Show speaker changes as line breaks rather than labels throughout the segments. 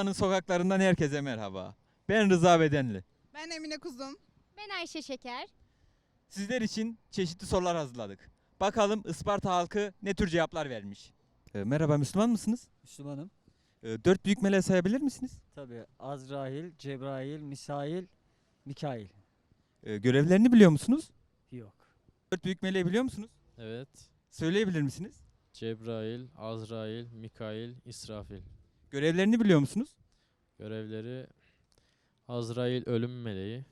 Isparta'nın sokaklarından herkese merhaba. Ben Rıza Bedenli.
Ben Emine Kuzum.
Ben Ayşe Şeker.
Sizler için çeşitli sorular hazırladık. Bakalım Isparta halkı ne tür cevaplar vermiş. Ee, merhaba Müslüman mısınız?
Müslümanım.
Ee, dört büyük meleği sayabilir misiniz?
Tabi Azrail, Cebrail, Misail, Mikail.
Ee, görevlerini biliyor musunuz?
Yok.
Dört büyük meleği biliyor musunuz?
Evet.
Söyleyebilir misiniz?
Cebrail, Azrail, Mikail, İsrafil.
Görevlerini biliyor musunuz?
Görevleri Azrail ölüm meleği,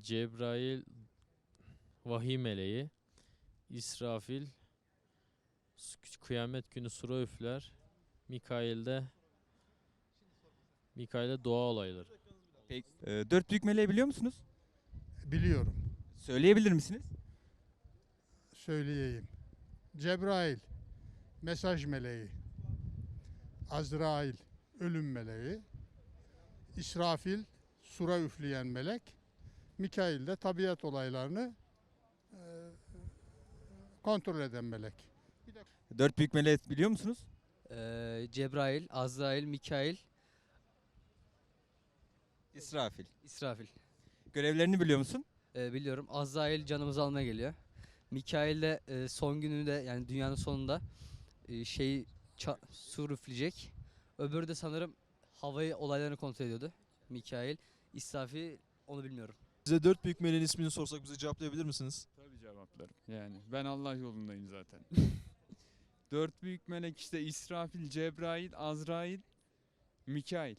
Cebrail vahiy meleği, İsrafil kıyamet günü sura üfler, Mikail de Mikail de doğa olayları.
Peki. Ee, dört büyük meleği biliyor musunuz?
Biliyorum.
Söyleyebilir misiniz?
Söyleyeyim. Cebrail, mesaj meleği. Azrail, ölüm meleği. İsrafil, sura üfleyen melek. Mikail de tabiat olaylarını e, kontrol eden melek.
Dört büyük meleği biliyor musunuz?
Ee, Cebrail, Azrail, Mikail,
İsrafil.
İsrafil.
Görevlerini biliyor musun?
Ee, biliyorum. Azrail canımızı almaya geliyor. Mikail de e, son gününde yani dünyanın sonunda e, şey ça- sur üfleyecek. Öbürü de sanırım havayı olaylarını kontrol ediyordu. Mikail, İsrafil onu bilmiyorum.
Size dört büyük meleğin ismini sorsak bize cevaplayabilir misiniz?
Tabii cevaplarım. Yani ben Allah yolundayım zaten. Dört büyük melek işte İsrafil, Cebrail, Azrail, Mikail.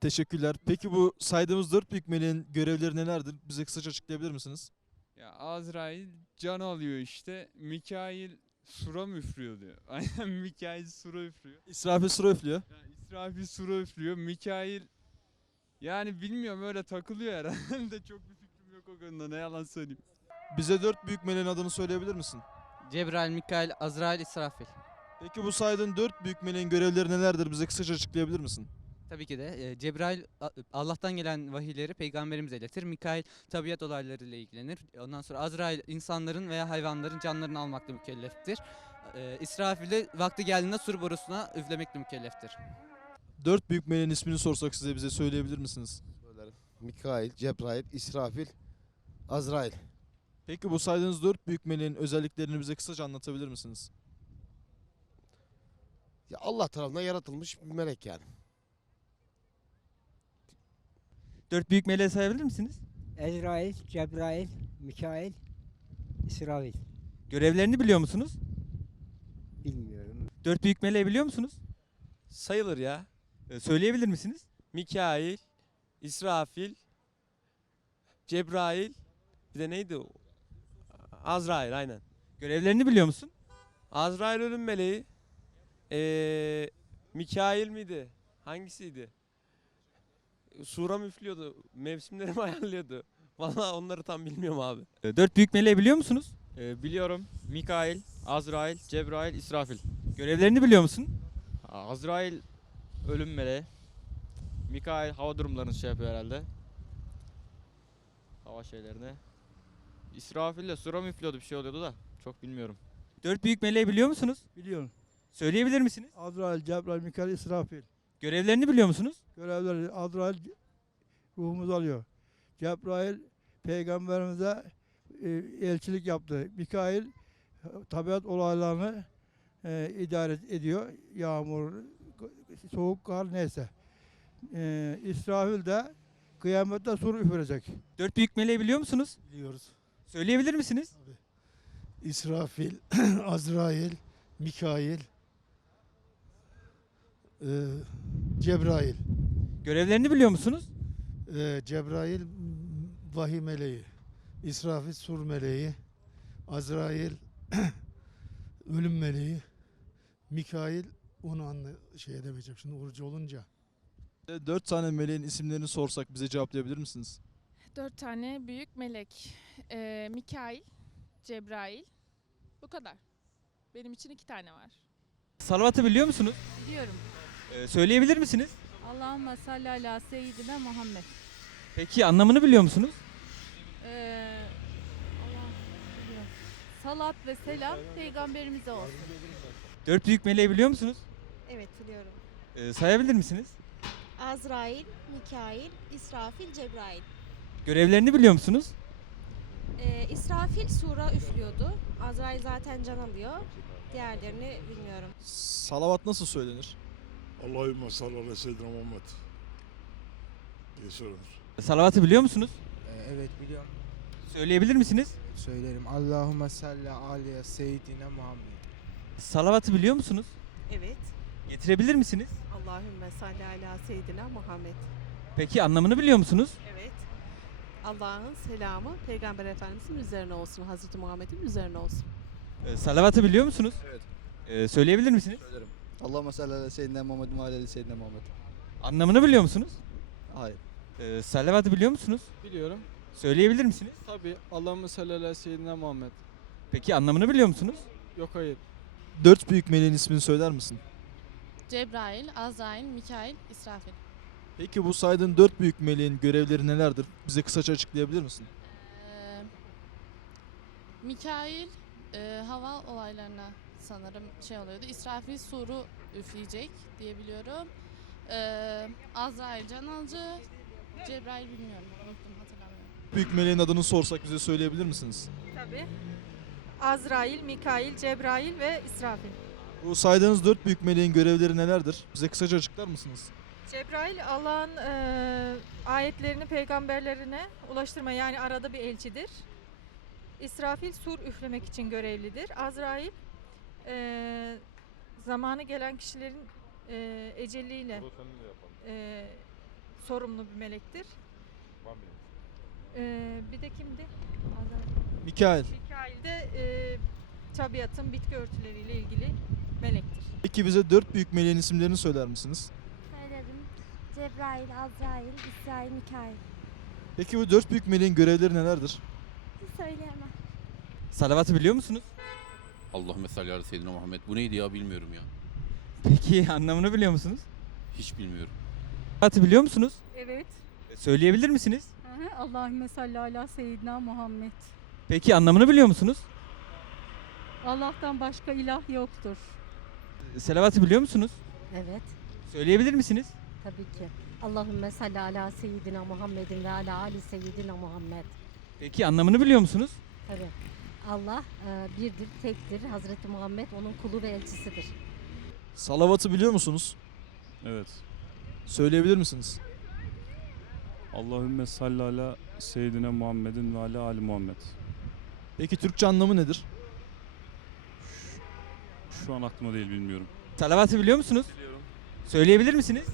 Teşekkürler. Peki bu saydığımız dört büyük meleğin görevleri nelerdir? Bize kısaca açıklayabilir misiniz?
Ya Azrail can alıyor işte. Mikail sura mı üflüyor diyor. Aynen Mikail sura üflüyor.
İsrafil sıra üflüyor.
Ya İsrafil sura üflüyor. Mikail yani bilmiyorum öyle takılıyor herhalde. Çok bir fikrim yok o konuda ne yalan söyleyeyim.
Bize dört büyük meleğin adını söyleyebilir misin?
Cebrail, Mikail, Azrail, İsrafil.
Peki bu saydığın dört büyük meleğin görevleri nelerdir? Bize kısaca açıklayabilir misin?
Tabii ki de e, Cebrail a- Allah'tan gelen vahiyleri peygamberimize iletir. Mikail tabiat olaylarıyla ilgilenir. Ondan sonra Azrail insanların veya hayvanların canlarını almakla mükelleftir. E, İsrafil de vakti geldiğinde sur borusuna üflemekle mükelleftir.
Dört büyük meleğin ismini sorsak size bize söyleyebilir misiniz?
Söylerim. Mikail, Cebrail, İsrafil, Azrail.
Peki bu saydığınız dört büyük meleğin özelliklerini bize kısaca anlatabilir misiniz?
Ya Allah tarafından yaratılmış bir melek yani.
Dört büyük meleği sayabilir misiniz?
Ezrail, Cebrail, Mikail, İsrafil.
Görevlerini biliyor musunuz?
Bilmiyorum.
Dört büyük meleği biliyor musunuz?
Sayılır ya.
Ee, söyleyebilir misiniz?
Mikail, İsrafil, Cebrail, bir de neydi o? Azrail aynen.
Görevlerini biliyor musun?
Azrail ölüm meleği. Ee, Mikail miydi? Hangisiydi? Sura mı üflüyordu? Mevsimleri mi ayarlıyordu? Vallahi onları tam bilmiyorum abi.
Ee, dört büyük meleği biliyor musunuz?
biliyorum. Mikail, Azrail, Cebrail, İsrafil.
Görevlerini biliyor musun?
Azrail ölüm meleği. Mikail hava durumlarını şey yapıyor herhalde. Hava şeylerini. İsrafil de sura mı üflüyordu bir şey oluyordu da. Çok bilmiyorum.
Dört büyük meleği biliyor musunuz?
Biliyorum.
Söyleyebilir misiniz?
Azrail, Cebrail, Mikail, İsrafil.
Görevlerini biliyor musunuz?
Görevleri Azrail ruhumuzu alıyor. Cebrail peygamberimize e, elçilik yaptı. Mikail tabiat olaylarını e, idare ediyor. Yağmur, soğuk kar neyse. E, İsrafil de kıyamette sur üfürecek.
Dört büyük meleği biliyor musunuz?
Biliyoruz.
Söyleyebilir misiniz?
İsrafil, Azrail, Mikail, e, Cebrail.
Görevlerini biliyor musunuz?
Ee, Cebrail vahiy meleği, İsrafil sur meleği, Azrail ölüm meleği, Mikail onu anla şey edemeyeceğim şimdi orucu olunca.
Bize Dört tane meleğin isimlerini sorsak bize cevaplayabilir misiniz?
Dört tane büyük melek. Ee, Mikail, Cebrail. Bu kadar. Benim için iki tane var.
Salavatı biliyor musunuz?
Biliyorum.
Ee, söyleyebilir misiniz?
Allahümme salli ala seyyidina Muhammed.
Peki anlamını biliyor musunuz?
Ee, Allah. Salat ve selam peygamberimize olsun.
Dört büyük meleği biliyor musunuz?
Evet biliyorum.
Ee, sayabilir misiniz?
Azrail, Mikail, İsrafil, Cebrail.
Görevlerini biliyor musunuz?
Ee, İsrafil sura üflüyordu. Azrail zaten can alıyor. Diğerlerini bilmiyorum.
Salavat nasıl söylenir?
Allahümme salli ala seyyidina Muhammed diye söylenir.
Salavatı biliyor musunuz?
evet biliyorum.
Söyleyebilir misiniz?
Söylerim. Allahümme salli ala seyyidina Muhammed.
Salavatı biliyor musunuz?
Evet.
Getirebilir misiniz?
Allahümme salli ala seyyidina Muhammed.
Peki anlamını biliyor musunuz?
Evet. Allah'ın selamı Peygamber Efendimizin üzerine olsun. Hazreti Muhammed'in üzerine olsun.
Ee, salavatı biliyor musunuz?
Evet.
Ee, söyleyebilir misiniz?
Söylerim. Allahümme salli ala seyyidina Muhammed ve ala seyyidina Muhammed.
Anlamını biliyor musunuz?
Hayır.
Ee, salavatı biliyor musunuz?
Biliyorum.
Söyleyebilir misiniz?
Tabi. Allahümme salli ala seyyidina Muhammed.
Peki anlamını biliyor musunuz?
Yok hayır.
Dört büyük meleğin ismini söyler misin?
Cebrail, Azrail, Mikail, İsrafil.
Peki bu saydığın dört büyük meleğin görevleri nelerdir? Bize kısaca açıklayabilir misin?
Ee, Mikail e, hava olaylarına sanırım şey oluyordu. İsrafil suru üfleyecek diye biliyorum. Ee, Azrail can alıcı. Cebrail bilmiyorum. Unuttum hatırlamıyorum.
Büyük meleğin adını sorsak bize söyleyebilir misiniz?
Tabii. Azrail, Mikail, Cebrail ve İsrafil.
Bu saydığınız dört büyük meleğin görevleri nelerdir? Bize kısaca açıklar mısınız?
Cebrail Allah'ın eee, ayetlerini peygamberlerine ulaştırma yani arada bir elçidir. İsrafil sur üflemek için görevlidir. Azrail eee, zamanı gelen kişilerin eee eceliyle eee, sorumlu bir melektir. Eee, bir de kimdi? Azrail.
Mikail.
Mikail de eee, tabiatın bitki örtüleriyle ilgili melektir.
Peki bize dört büyük meleğin isimlerini söyler misiniz?
Söyledim. Cebrail, Azrail, İsrail, Mikail.
Peki bu dört büyük meleğin görevleri nelerdir?
Söyleyemem.
Salavatı biliyor musunuz?
Allahümme salli ala seyyidina Muhammed. Bu neydi ya bilmiyorum ya.
Peki anlamını biliyor musunuz?
Hiç bilmiyorum.
Salavatı biliyor musunuz?
Evet.
Ee, Söyleyebilir misiniz?
Allahümme salli ala seyyidina Muhammed.
Peki anlamını biliyor musunuz?
Allah'tan başka ilah yoktur.
Ee, Salavatı biliyor musunuz?
Evet,
Söyleyebilir misiniz?
tabii ki. Allahümme salli ala seyyidina Muhammedin ve ala ali seyyidina Muhammed.
Peki anlamını biliyor musunuz?
Tabii. Allah e, birdir, tektir. Hazreti Muhammed onun kulu ve elçisidir.
Salavatı biliyor musunuz?
Evet.
Söyleyebilir misiniz?
Allahümme salli ala seyyidine Muhammedin ve ala ali Muhammed.
Peki Türkçe anlamı nedir?
Şu an aklıma değil bilmiyorum.
Salavatı biliyor musunuz? Söyleyebilir misiniz?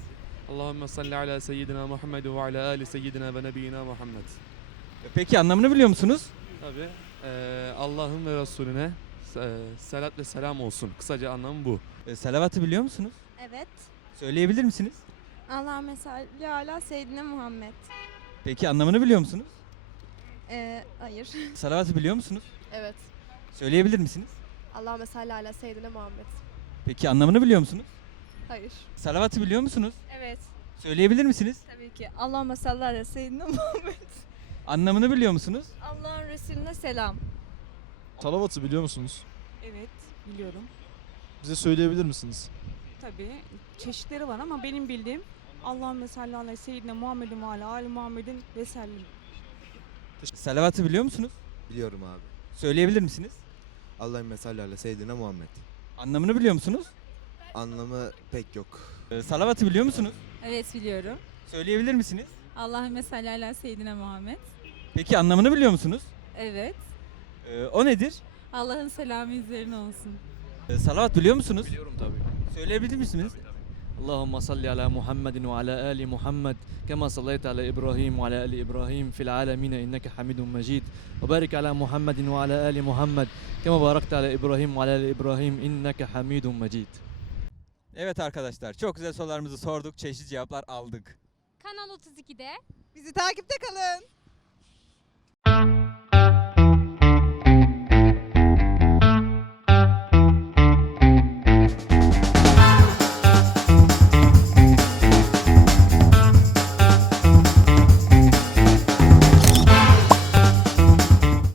Allahümme salli ala seyyidina Muhammed ve ala ali seyyidina ve nebiyina Muhammed.
Peki anlamını biliyor musunuz?
Tabi Allah'ın ve Resulüne e, salat ve selam olsun. Kısaca anlamı bu.
Ee, Salavatı biliyor musunuz?
Evet.
Söyleyebilir misiniz?
Allahümme salli ala seyyidina Muhammed.
Peki anlamını biliyor musunuz?
Ee, hayır.
Salavatı biliyor musunuz?
Evet.
Söyleyebilir misiniz?
Allahümme salli ala seyyidina Muhammed.
Peki anlamını biliyor musunuz?
Hayır.
Salavatı biliyor musunuz?
Evet.
Söyleyebilir misiniz?
Tabii ki. Allahümme salli ala seyyidina Muhammed.
Anlamını biliyor musunuz?
Resulüne selam.
Salavatı biliyor musunuz?
Evet, biliyorum.
Bize söyleyebilir misiniz?
Tabii çeşitleri var ama benim bildiğim Allahümme salli ala seyyidina Muhammedin ve ala ali Muhammedin ve sellem.
Salavatı biliyor musunuz?
Biliyorum abi.
Söyleyebilir misiniz?
Allahümme salli ala seyyidina Muhammed.
Anlamını biliyor musunuz?
Anlamı pek yok.
Ee, Salavatı biliyor musunuz?
Evet biliyorum.
Söyleyebilir misiniz?
Allahümme salli ala seyyidina Muhammed.
Peki anlamını biliyor musunuz?
Evet.
Ee, o nedir?
Allah'ın selamı üzerine olsun.
Ee, salavat biliyor musunuz?
Biliyorum tabi.
Söyleyebilir misiniz?
Allahümme salli ala Muhammedin ve ala ali Muhammed kema sallayta ala İbrahim ve ala ali İbrahim fil alemine inneke hamidun mecid ve barik ala Muhammedin ve ala ali Muhammed kema barakta ala İbrahim ve ala ali İbrahim inneke hamidun mecid.
Evet arkadaşlar çok güzel sorularımızı sorduk. Çeşitli cevaplar aldık.
Kanal 32'de
Bizi takipte kalın.